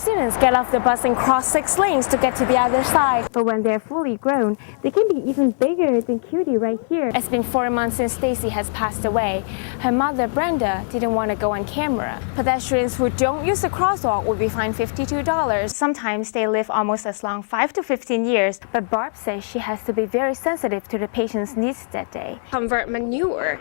students get off the bus and cross 6 lanes to get to the other side. But when they're fully grown, they can be even bigger than Cutie right here. It's been 4 months since Stacy has passed away. Her mother, Brenda, didn't want to go on camera. Pedestrians who don't use the crosswalk will be fined $52. Sometimes they live almost as long, 5 to 15 years. But Barb says she has to be very sensitive to the patient's needs that day. Convert manure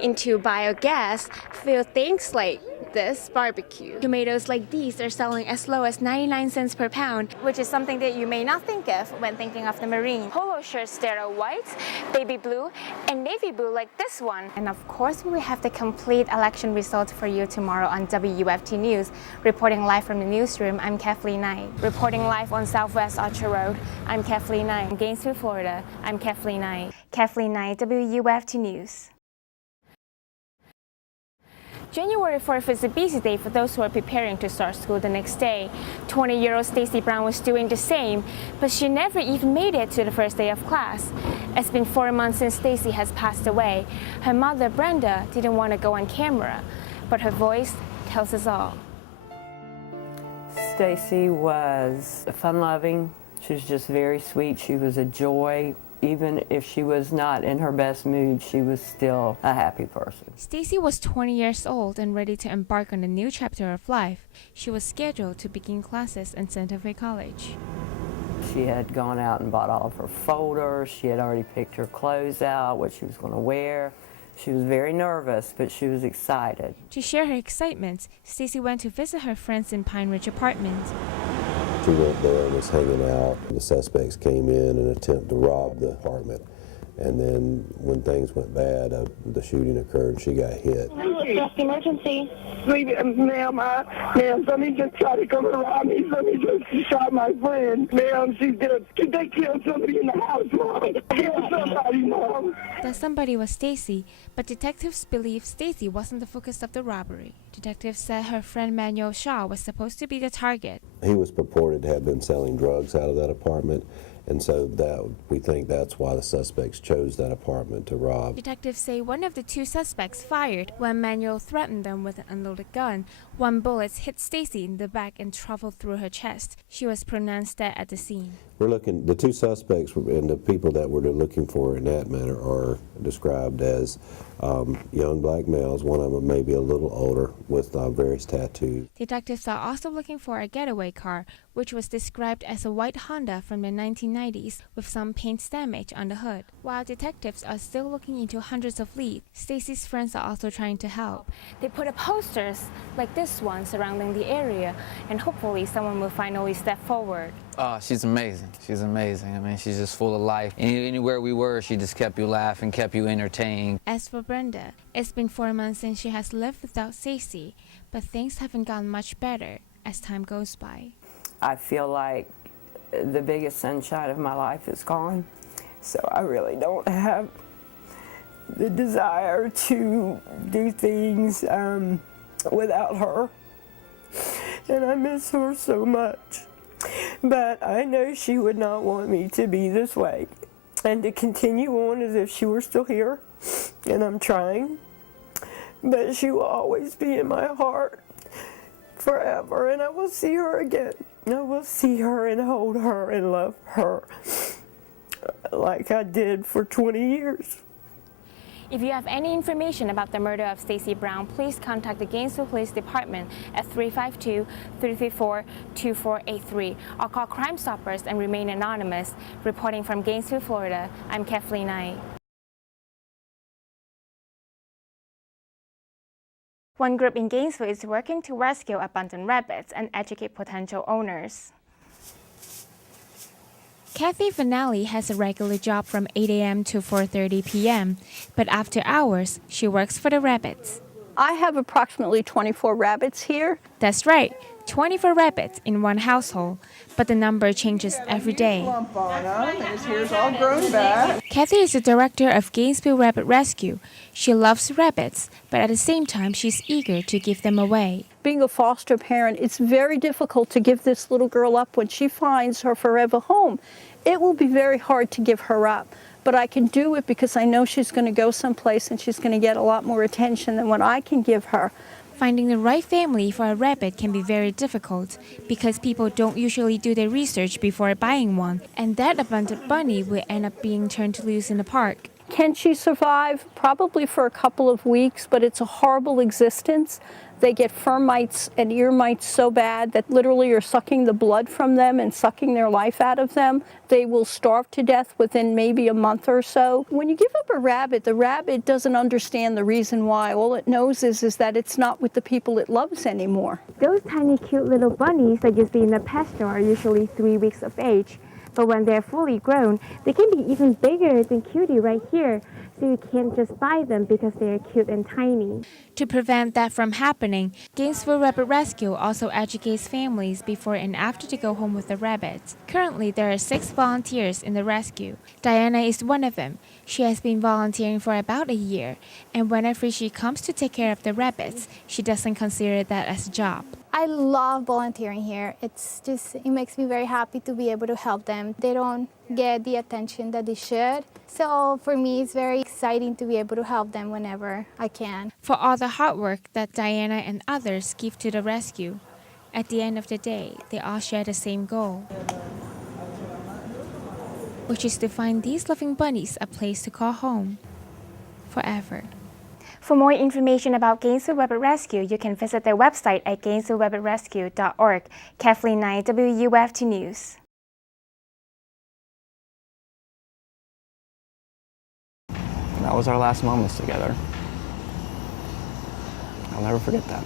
into biogas, fill things like this barbecue. Tomatoes like these are selling as low as 99 cents per pound, which is something that you may not think of when thinking of the Marine. Polo shirts that are white, baby blue, and navy blue like this one. And of course, we have the complete election results for you tomorrow on WFT News. Reporting live from the newsroom, I'm Kathleen Ngai. Reporting live on Southwest Archer Road, I'm Kathleen Ngai. In Gainesville, Florida, I'm Kathleen Ngai. Kathleen Ngai, WFT News. January 4th is a busy day for those who are preparing to start school the next day. 20-year-old Stacy Brown was doing the same, but she never even made it to the first day of class. It's been 4 months since Stacy has passed away. Her mother, Brenda, didn't want to go on camera, but her voice tells us all. Stacy was fun-loving. She was just very sweet. She was a joy. Even if she was not in her best mood, she was still a happy person. Stacy was 20 years old and ready to embark on a new chapter of life. She was scheduled to begin classes in Santa Fe College. She had gone out and bought all of her folders. She had already picked her clothes out, what she was going to wear. She was very nervous, but she was excited. To share her excitement, Stacy went to visit her friends in Pine Ridge Apartment. She went there and was hanging out. The suspects came in and attempted to rob the apartment. And then when things went bad, the shooting occurred. She got hit. Emergency. Ma'am, somebody just tried to come around me. Somebody just shot my friend. Ma'am, she's dead. They killed somebody in the house, Mom. Killed somebody, Mom. The somebody was Stacy, but detectives believe Stacy wasn't the focus of the robbery. Detectives said her friend Manuel Shaw was supposed to be the target. He was purported to have been selling drugs out of that apartment. And so we think that's why the suspects chose that apartment to rob. Detectives say one of the two suspects fired when Manuel threatened them with an unloaded gun. One bullet hit Stacy in the back and traveled through her chest. She was pronounced dead at the scene. We're looking, the two suspects and the people that we're looking for in that manner are described as young black males. One of them may be a little older with various tattoos. Detectives are also looking for a getaway car, which was described as a white Honda from the 1990s with some paint damage on the hood. While detectives are still looking into hundreds of leads, Stacy's friends are also trying to help. They put up posters like this one surrounding the area, and hopefully someone will finally step forward. Oh, she's amazing. She's amazing. I mean, she's just full of life. Anywhere we were, she just kept you laughing, kept you entertained. As for Brenda, it's been 4 months since she has lived without Stacy, but things haven't gotten much better as time goes by. I feel like the biggest sunshine of my life is gone, so I really don't have the desire to do things without her, and I miss her so much. But I know she would not want me to be this way and to continue on as if she were still here, and I'm trying. But she will always be in my heart forever, and I will see her again. I will see her and hold her and love her like I did for 20 years. If you have any information about the murder of Stacy Brown, please contact the Gainesville Police Department at 352-334-2483 or call Crime Stoppers and remain anonymous. Reporting from Gainesville, Florida, I'm Kathleen Ngai. One group in Gainesville is working to rescue abandoned rabbits and educate potential owners. Kathy Vanelli has a regular job from 8 a.m. to 4:30 p.m., but after hours, she works for the rabbits. I have approximately 24 rabbits here. That's right, 24 rabbits in one household, but the number changes every day. Here's all grown back. Kathy is the director of Gainesville Rabbit Rescue. She loves rabbits, but at the same time, she's eager to give them away. Being a foster parent, it's very difficult to give this little girl up when she finds her forever home. It will be very hard to give her up, but I can do it because I know she's going to go someplace and she's going to get a lot more attention than what I can give her. Finding the right family for a rabbit can be very difficult because people don't usually do their research before buying one, and that abundant bunny will end up being turned loose in the park. Can she survive? Probably for a couple of weeks, but it's a horrible existence. They get fur mites and ear mites so bad that literally are sucking the blood from them and sucking their life out of them. They will starve to death within maybe a month or so. When you give up a rabbit, the rabbit doesn't understand the reason why. All it knows is that it's not with the people it loves anymore. Those tiny cute little bunnies that you see in the pet store are usually 3 weeks of age. But when they're fully grown, they can be even bigger than Cutie right here. So you can't just buy them because they're cute and tiny. To prevent that from happening, Gainesville Rabbit Rescue also educates families before and after to go home with the rabbits. Currently, there are 6 volunteers in the rescue. Diana is one of them. She has been volunteering for about a year, and whenever she comes to take care of the rabbits, she doesn't consider that as a job. I love volunteering here. It makes me very happy to be able to help them. They don't get the attention that they should. So for me, it's very exciting to be able to help them whenever I can. For all the hard work that Diana and others give to the rescue, at the end of the day, they all share the same goal, which is to find these loving bunnies a place to call home forever. For more information about Gainesville Rabbit Rescue, you can visit their website at gainesvillerabbitrescue.org. Kathleen, Ngai, WUFT News. That was our last moments together. I'll never forget that.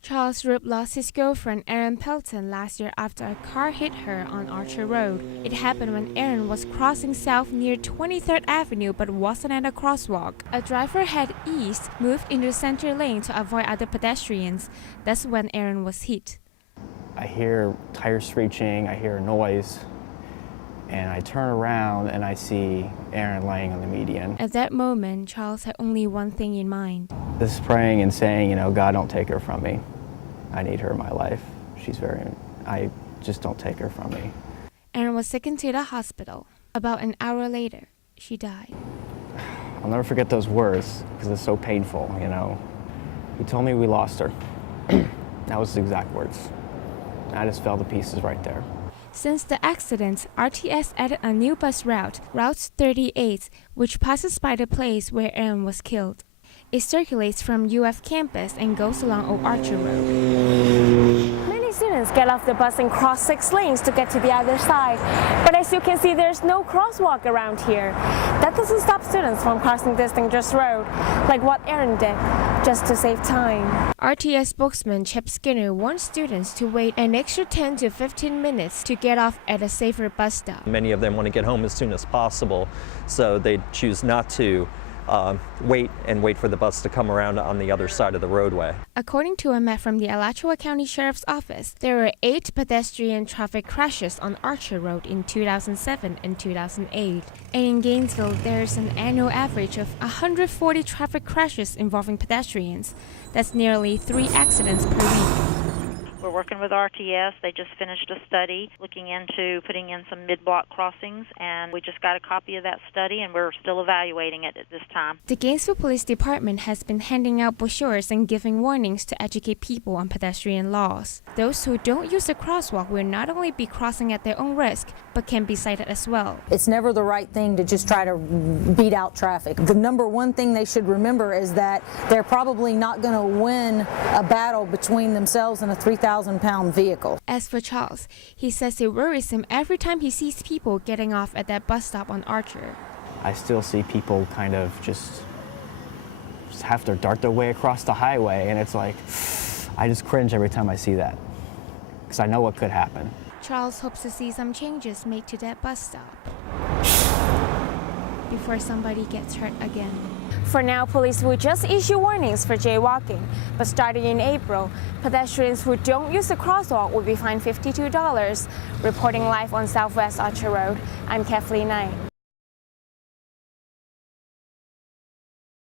Charles Roop lost his girlfriend Erin Pelton last year after a car hit her on Archer Road. It happened when Erin was crossing south near 23rd Avenue but wasn't at a crosswalk. A driver head east moved into the center lane to avoid other pedestrians. That's when Erin was hit. I hear tires screeching, I hear a noise, and I turn around and I see Erin laying on the median. At that moment, Charles had only one thing in mind. Just praying and saying, God, don't take her from me. I need her in my life. I just don't take her from me. Erin was taken to the hospital. About an hour later, she died. I'll never forget those words because it's so painful, He told me we lost her. That was the exact words. I just fell to pieces right there. Since the accident, RTS added a new bus route, Route 38, which passes by the place where Erin was killed. It circulates from UF campus and goes along Old Archer Road. Many students get off the bus and cross 6 lanes to get to the other side. But as you can see, there's no crosswalk around here. That doesn't stop students from crossing this dangerous road, like what Erin did, just to save time. RTS spokesman Chip Skinner wants students to wait an extra 10 to 15 minutes to get off at a safer bus stop. Many of them want to get home as soon as possible, so they choose not to wait for the bus to come around on the other side of the roadway. According to a map from the Alachua County Sheriff's Office, there were 8 pedestrian traffic crashes on Archer Road in 2007 and 2008. And in Gainesville, there's an annual average of 140 traffic crashes involving pedestrians. That's nearly 3 accidents per week. We're working with RTS. They just finished a study looking into putting in some mid-block crossings, and we just got a copy of that study, and we're still evaluating it at this time. The Gainesville Police Department has been handing out brochures and giving warnings to educate people on pedestrian laws. Those who don't use the crosswalk will not only be crossing at their own risk, but can be cited as well. It's never the right thing to just try to beat out traffic. The number one thing they should remember is that they're probably not going to win a battle between themselves and a 3,000-pound vehicle. As for Charles, he says it worries him every time he sees people getting off at that bus stop on Archer. I still see people kind of just have to dart their way across the highway, and it's like, I just cringe every time I see that, because I know what could happen. Charles hopes to see some changes made to that bus stop before somebody gets hurt again. For now, police will just issue warnings for jaywalking, but starting in April, pedestrians who don't use the crosswalk will be fined $52. Reporting live on Southwest Archer Road, I'm Kathleen Ngai.